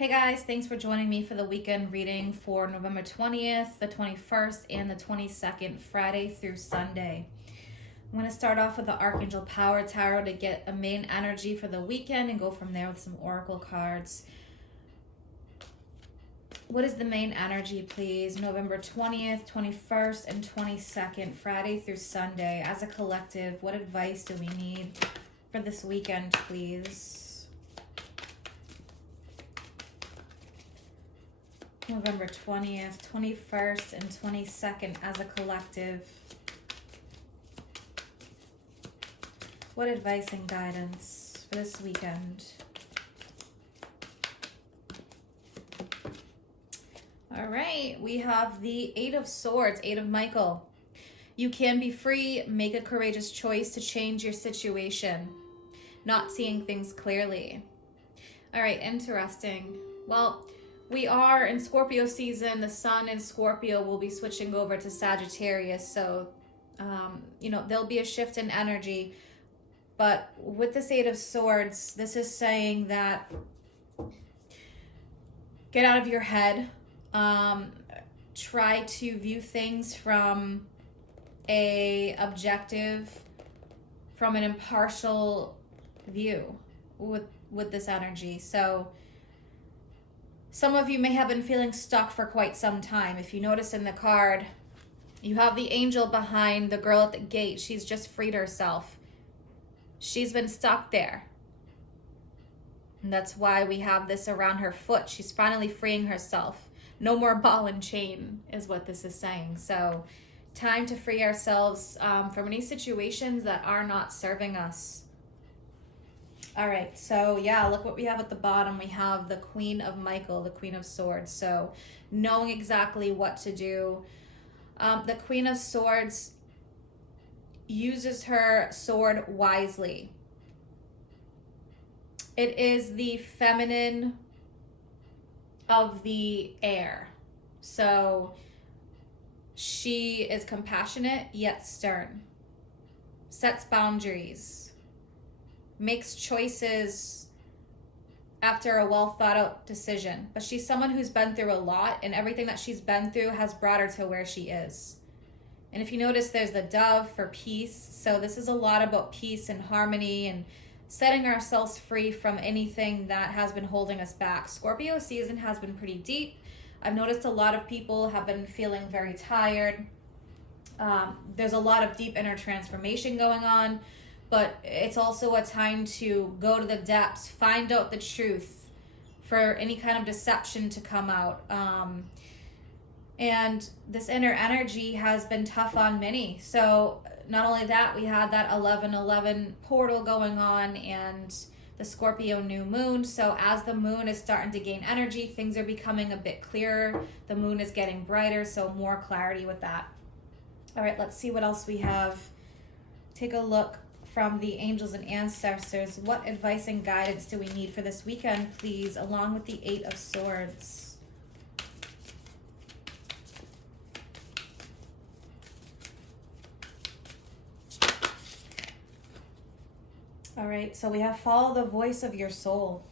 Hey guys, thanks for joining me for the weekend reading for November 20th, the 21st, and the 22nd, Friday through Sunday. I'm going to start off with the Archangel Power Tarot to get a main energy for the weekend and go from there with some oracle cards. What is the main energy, please? November 20th, 21st, and 22nd, Friday through Sunday. As a collective, what advice do we need for this weekend, please? November 20th, 21st, and 22nd as a collective. What advice and guidance for this weekend? All right, we have the Eight of Swords, Eight of Michael. You can be free, make a courageous choice to change your situation. Not seeing things clearly. All right, interesting. Well, we are in Scorpio season. The sun in Scorpio will be switching over to Sagittarius. So, there'll be a shift in energy. But with this Eight of Swords, this is saying that get out of your head. Try to view things from an impartial view with this energy. So, some of you may have been feeling stuck for quite some time. If you notice in the card, you have the angel behind the girl at the gate. She's just freed herself. She's been stuck there. And that's why we have this around her foot. She's finally freeing herself. No more ball and chain is what this is saying. So time to free ourselves from any situations that are not serving us. All right, so yeah, look what we have at the bottom. We have the Queen of Michael, the Queen of Swords. So knowing exactly what to do. The Queen of Swords uses her sword wisely. It is the feminine of the air. So she is compassionate yet stern. Sets boundaries. Makes choices after a well thought out decision. But she's someone who's been through a lot, and everything that she's been through has brought her to where she is. And if you notice, there's the dove for peace. So this is a lot about peace and harmony and setting ourselves free from anything that has been holding us back. Scorpio season has been pretty deep. I've noticed a lot of people have been feeling very tired. There's a lot of deep inner transformation going on. But it's also a time to go to the depths, find out the truth for any kind of deception to come out. And this inner energy has been tough on many. So not only that, we had that 11/11 portal going on and the Scorpio new moon. So as the moon is starting to gain energy, things are becoming a bit clearer. The moon is getting brighter, so more clarity with that. All right, let's see what else we have. Take a look from the angels and ancestors. What advice and guidance do we need for this weekend, please, along with the Eight of Swords? All right, so we have follow the voice of your soul.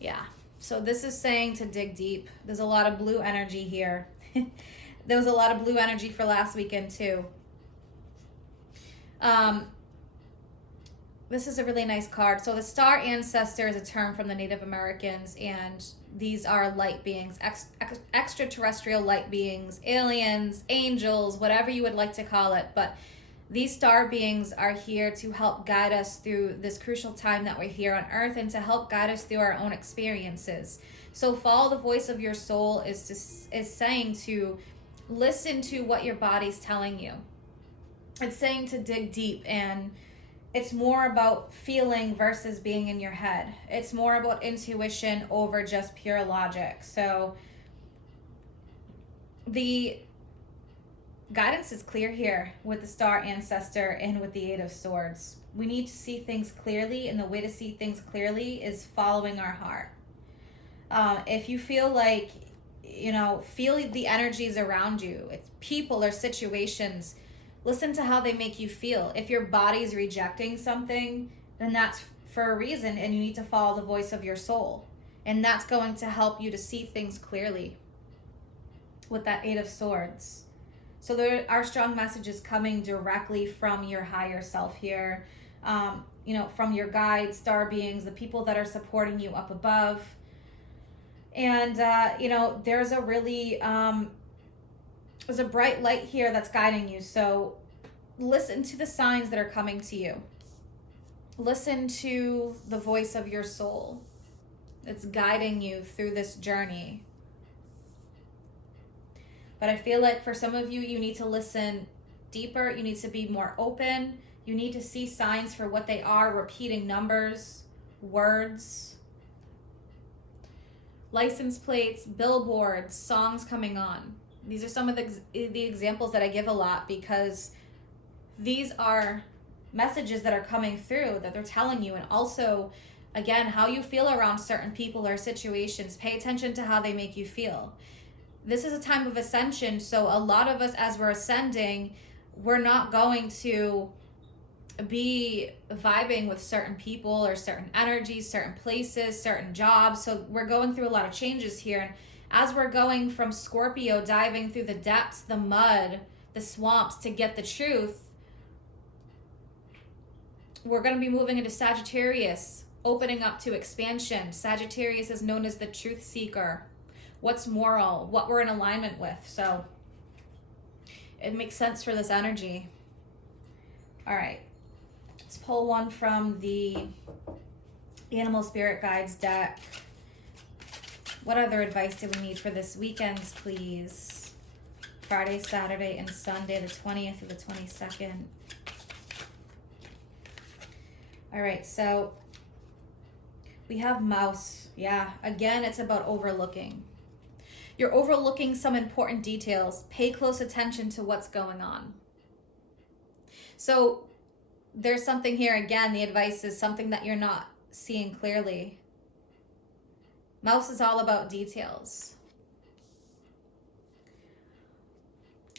Yeah, so this is saying to dig deep. There's a lot of blue energy here. There was a lot of blue energy for last weekend too. This is a really nice card. So the star ancestor is a term from the Native Americans, and these are light beings, extraterrestrial light beings, aliens, angels, whatever you would like to call it. But these star beings are here to help guide us through this crucial time that we're here on Earth and to help guide us through our own experiences. So follow the voice of your soul is saying to listen to what your body's telling you. It's saying to dig deep, and it's more about feeling versus being in your head. It's more about intuition over just pure logic. So the guidance is clear here with the star ancestor and with the Eight of Swords. We need to see things clearly, and the way to see things clearly is following our heart. If you feel like, feel the energies around you, it's people or situations, listen to how they make you feel. If your body's rejecting something, then that's for a reason, and you need to follow the voice of your soul. And that's going to help you to see things clearly with that Eight of Swords. So there are strong messages coming directly from your higher self here, from your guides, star beings, the people that are supporting you up above. And, there's a really, there's a bright light here that's guiding you. So listen to the signs that are coming to you. Listen to the voice of your soul. It's guiding you through this journey. But I feel like for some of you, you need to listen deeper. You need to be more open. You need to see signs for what they are, repeating numbers, words, license plates, billboards, songs coming on. These are some of the examples that I give a lot, because these are messages that are coming through that they're telling you. And also, again, how you feel around certain people or situations. Pay attention to how they make you feel. This is a time of ascension, so a lot of us, as we're ascending, we're not going to be vibing with certain people or certain energies, certain places, certain jobs. So we're going through a lot of changes here. And as we're going from Scorpio, diving through the depths, the mud, the swamps to get the truth, we're going to be moving into Sagittarius, opening up to expansion. Sagittarius is known as the truth seeker. What's moral, what we're in alignment with. So it makes sense for this energy. All right, let's pull one from the Animal Spirit Guides deck. What other advice do we need for this weekend, please? Friday, Saturday, and Sunday, the 20th through the 22nd. All right, so we have Mouse. Yeah, again, it's about overlooking. You're overlooking some important details. Pay close attention to what's going on. So there's something here, again, the advice is something that you're not seeing clearly. Mouse is all about details.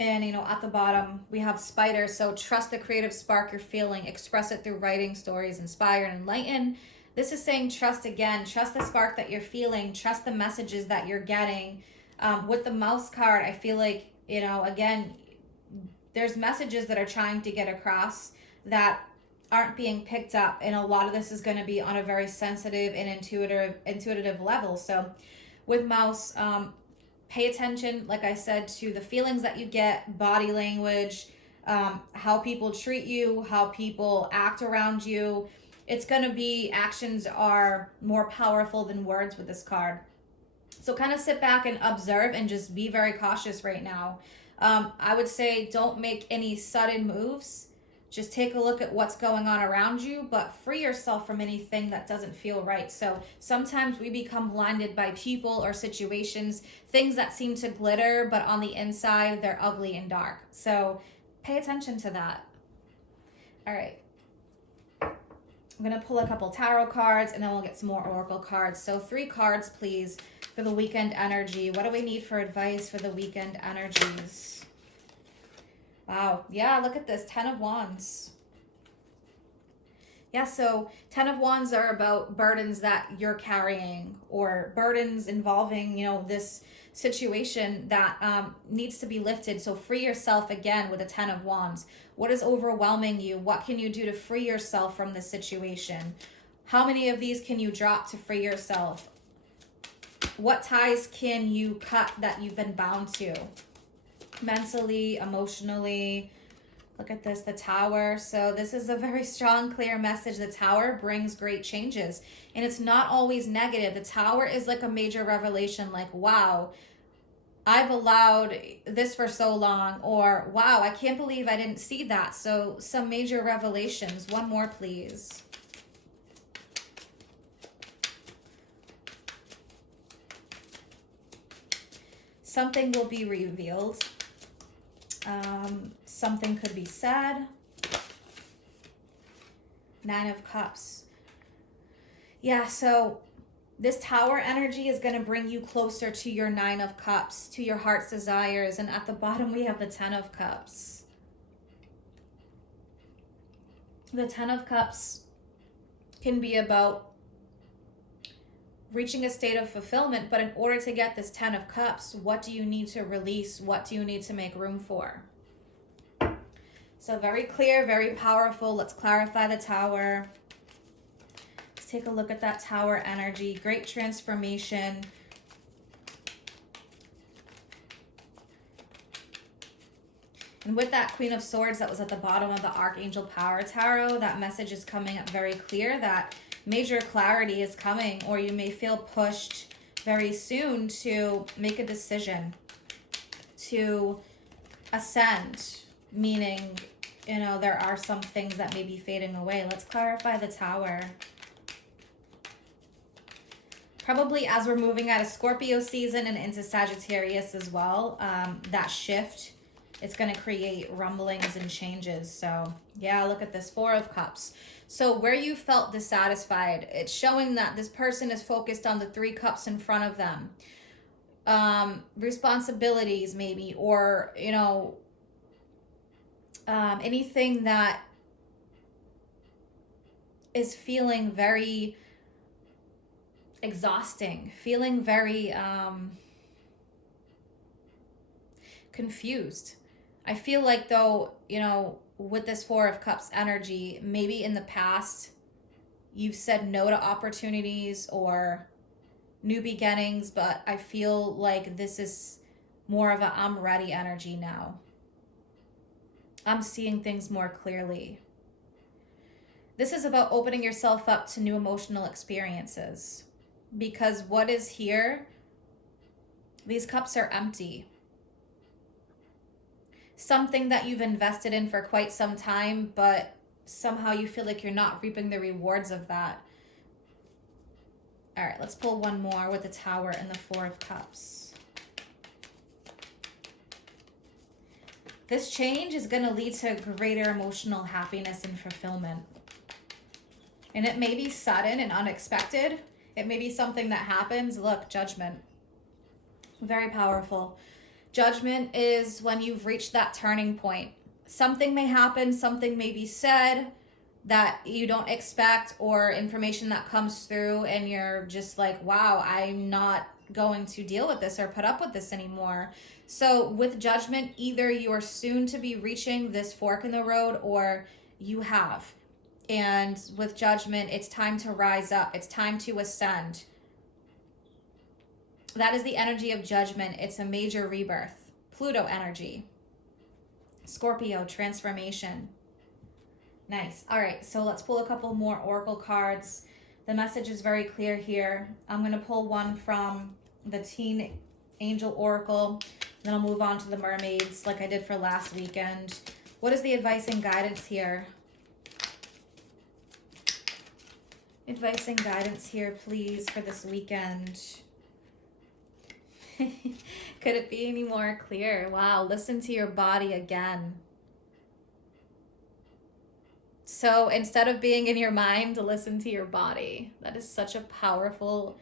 And, at the bottom, we have Spider. So trust the creative spark you're feeling. Express it through writing, stories, inspire and enlighten. This is saying trust again. Trust the spark that you're feeling. Trust the messages that you're getting. With the Mouse card, I feel like, again, there's messages that are trying to get across that aren't being picked up. And a lot of this is going to be on a very sensitive and intuitive level. So with Mouse, pay attention, like I said, to the feelings that you get, body language, how people treat you, how people act around you. It's going to be, actions are more powerful than words with this card. So kind of sit back and observe and just be very cautious right now. I would say don't make any sudden moves. Just take a look at what's going on around you, but free yourself from anything that doesn't feel right. So sometimes we become blinded by people or situations, things that seem to glitter, but on the inside, they're ugly and dark. So pay attention to that. All right. I'm going to pull a couple tarot cards, and then we'll get some more oracle cards. So 3 cards, please, for the weekend energy. What do we need for advice for the weekend energies? Wow. Yeah, look at this. 10 of Wands. Yeah, so 10 of Wands are about burdens that you're carrying, or burdens involving, this situation that needs to be lifted. So free yourself again with a 10 of Wands. What is overwhelming you? What can you do to free yourself from this situation? How many of these can you drop to free yourself? What ties can you cut that you've been bound to? Mentally, emotionally. Look at this, the Tower. So this is a very strong, clear message. The Tower brings great changes, and it's not always negative. The Tower is like a major revelation, like, wow, I've allowed this for so long, or wow, I can't believe I didn't see that. So some major revelations. One more, please. Something will be revealed. Something could be said. 9 of Cups. Yeah, so this Tower energy is going to bring you closer to your 9 of Cups, to your heart's desires. And at the bottom, we have the 10 of Cups. The 10 of Cups can be about reaching a state of fulfillment. But in order to get this 10 of Cups, what do you need to release? What do you need to make room for? So very clear, very powerful. Let's clarify the Tower. Let's take a look at that Tower energy. Great transformation. And with that Queen of Swords that was at the bottom of the Archangel Power Tarot, that message is coming up very clear that major clarity is coming, or you may feel pushed very soon to make a decision to ascend, meaning, you know, there are some things that may be fading away. Let's clarify the Tower. Probably as we're moving out of Scorpio season and into Sagittarius as well, that shift, it's going to create rumblings and changes. So yeah, look at this 4 of Cups. So where you felt dissatisfied, it's showing that this person is focused on the 3 cups in front of them. Responsibilities maybe, or, you know, anything that is feeling very exhausting, feeling very confused. I feel like, though, you know, with this 4 of Cups energy, maybe in the past you've said no to opportunities or new beginnings, but I feel like this is more of a I'm ready energy now. I'm seeing things more clearly. This is about opening yourself up to new emotional experiences, because what is here, these cups are empty. Something that you've invested in for quite some time, but somehow you feel like you're not reaping the rewards of that. All right, let's pull one more with the Tower and the 4 of Cups. This change is going to lead to greater emotional happiness and fulfillment. And it may be sudden and unexpected. It may be something that happens. Look, Judgment. Very powerful. Judgment is when you've reached that turning point. Something may happen, something may be said that you don't expect, or information that comes through and you're just like, wow, I'm not going to deal with this or put up with this anymore. So with Judgment, either you're soon to be reaching this fork in the road, or you have. And with Judgment, it's time to rise up. It's time to ascend. That is the energy of Judgment. It's a major rebirth. Pluto energy. Scorpio, transformation. Nice. All right, so let's pull a couple more oracle cards. The message is very clear here. I'm going to pull one from the Teen Angel Oracle. Then I'll move on to the mermaids like I did for last weekend. What is the advice and guidance here? Advice and guidance here, please, for this weekend. Could it be any more clear? Wow, listen to your body again. So instead of being in your mind, listen to your body. That is such a powerful,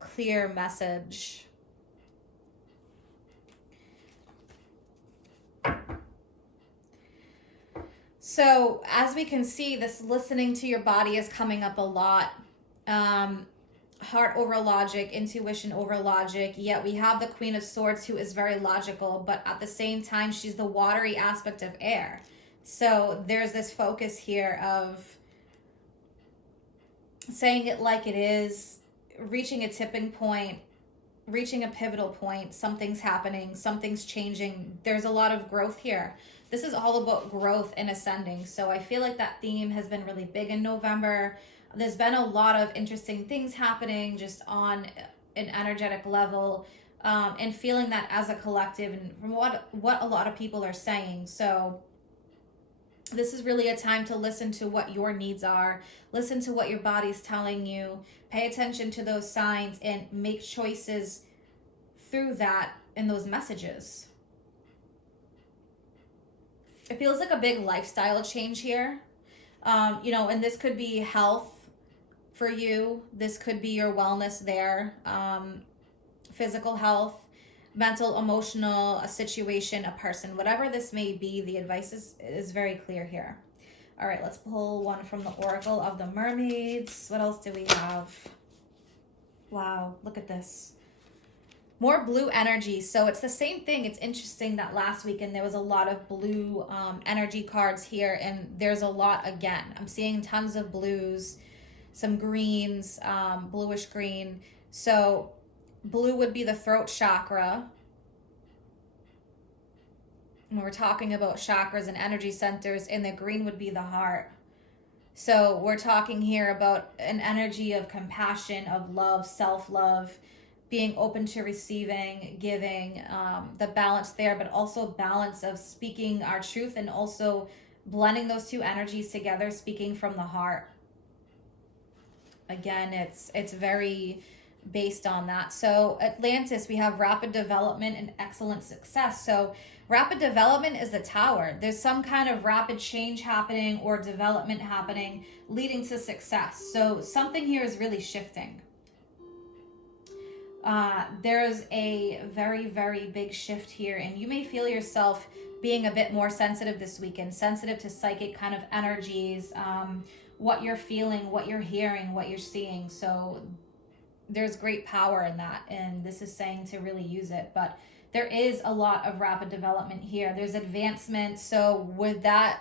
clear message. So as we can see, this listening to your body is coming up a lot. Heart over logic, intuition over logic. Yet we have the Queen of Swords, who is very logical, but at the same time, she's the watery aspect of air. So there's this focus here of saying it like it is, reaching a tipping point, reaching a pivotal point. Something's happening, something's changing. There's a lot of growth here. This is all about growth and ascending. So I feel like that theme has been really big in November. There's been a lot of interesting things happening just on an energetic level, and feeling that as a collective, and from what a lot of people are saying. So this is really a time to listen to what your needs are, listen to what your body's telling you, pay attention to those signs, and make choices through that and those messages. It feels like a big lifestyle change here. You know, and this could be health for you. This could be your wellness there. Physical health, mental, emotional, a situation, a person, whatever this may be, the advice is very clear here. All right, let's pull one from the Oracle of the Mermaids. What else do we have? Wow, look at this. More blue energy. So it's the same thing. It's interesting that last weekend there was a lot of blue energy cards here, and there's a lot again. I'm seeing tons of blues, some greens, bluish green. So blue would be the throat chakra. When we're talking about chakras and energy centers, and the green would be the heart. So we're talking here about an energy of compassion, of love, self-love, being open to receiving, giving, the balance there, but also balance of speaking our truth and also blending those two energies together, speaking from the heart. Again, it's very based on that. So Atlantis, we have rapid development and excellent success. So rapid development is the tower. There's some kind of rapid change happening or development happening leading to success. So something here is really shifting. There's a very, very big shift here, and you may feel yourself being a bit more sensitive this weekend, sensitive to psychic kind of energies, what you're feeling, what you're hearing, what you're seeing. So there's great power in that, and this is saying to really use it. But there is a lot of rapid development here. There's advancement. So with that,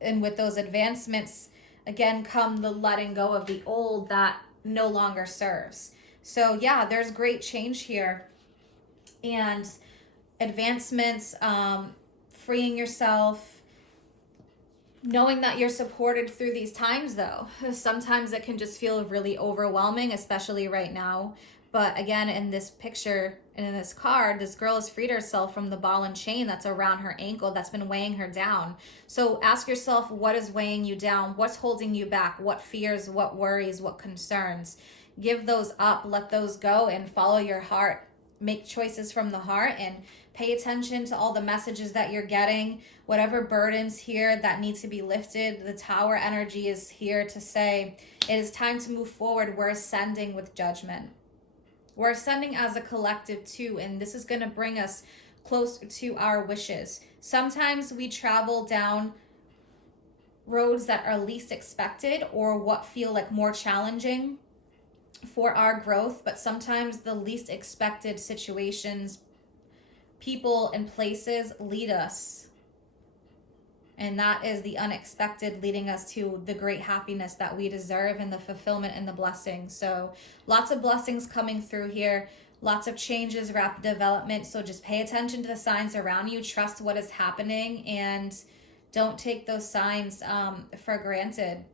and with those advancements, again, come the letting go of the old that no longer serves. So yeah, there's great change here, and advancements, freeing yourself, knowing that you're supported through these times though. Sometimes it can just feel really overwhelming, especially right now. But again, in this picture and in this card, this girl has freed herself from the ball and chain that's around her ankle that's been weighing her down. So ask yourself, what is weighing you down? What's holding you back? What fears, what worries, what concerns? Give those up, let those go, and follow your heart. Make choices from the heart and pay attention to all the messages that you're getting. Whatever burdens here that needs to be lifted, the tower energy is here to say it is time to move forward. We're ascending with judgment. We're ascending as a collective too, and this is going to bring us closer to our wishes. Sometimes we travel down roads that are least expected or what feel like more challenging for our growth, but sometimes the least expected situations, people, and places lead us. And that is the unexpected leading us to the great happiness that we deserve and the fulfillment and the blessing. So lots of blessings coming through here, lots of changes, rapid development. So just pay attention to the signs around you, trust what is happening, and don't take those signs for granted.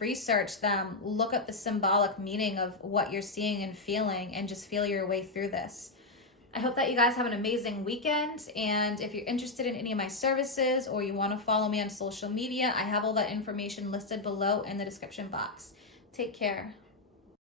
Research them, look at the symbolic meaning of what you're seeing and feeling, and just feel your way through this. I hope that you guys have an amazing weekend, and if you're interested in any of my services or you want to follow me on social media, I have all that information listed below in the description box. Take care.